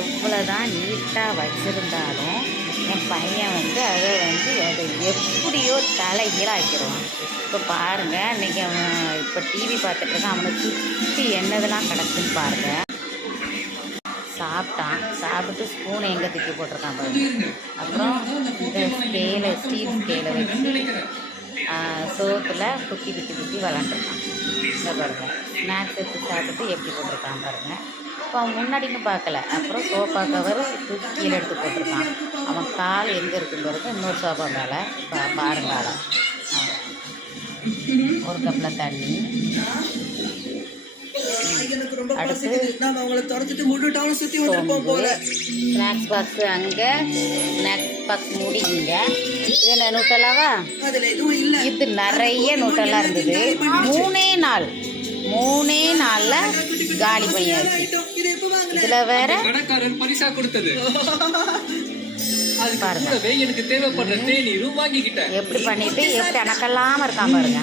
எவ்வளோதான் நீட்டாக வச்சுருந்தாலும் என் பையன் வந்து அதை எப்படியோ தலைகீழாக ஆக்கிடுவான். இப்போ பாருங்கள், இன்றைக்கி அவன் இப்போ டிவி பார்த்துட்ருக்கான். அவனை சுற்றி என்னதெல்லாம் கிடக்குன்னு பாருங்கள். சாப்பிட்டுட்டு ஸ்பூனை எங்கே தூக்கி போட்டிருக்கான் பாருங்க. அப்புறம் இந்த ஸ்டீல் ஸ்கேலை வச்சு சோத்தில் குத்தி விளாண்டுருக்கான். இந்த பாருங்கள், ஸ்நாக்ஸ் எடுத்து சாப்பிட்டு எப்படி போட்டிருக்கான் பாருங்கள். இப்போ அவன் முன்னாடின்னு பார்க்கல. அப்புறம் சோஃபா கவர் தூக்கி கீழே எடுத்து போட்டிருக்கான். அவன் கால் எங்கே இருக்குங்கிறது இன்னொரு சோஃபா மேலே பாருங்கால. ஒரு கப்பில் தண்ணி. அடுத்து ஸ்நாக்ஸ் பாக்ஸு அங்கே, ஸ்நாக்ஸ் பாக்ஸ் மூடி இங்கே. இது என்ன நூட்டலாவா? இது நிறைய நூட்டெல்லாம் இருந்தது. மூணே நாளில் காலி பண்ணியாச்சு. இதில் வேற பரிசா கொடுத்தது பாருங்க, எனக்கு தேவைப்படுற தேநீரும் வாங்கிக்கிட்டேன். எப்படி பண்ணிட்டு எப்படி அணக்கல்லாமல் இருக்கான் பாருங்க.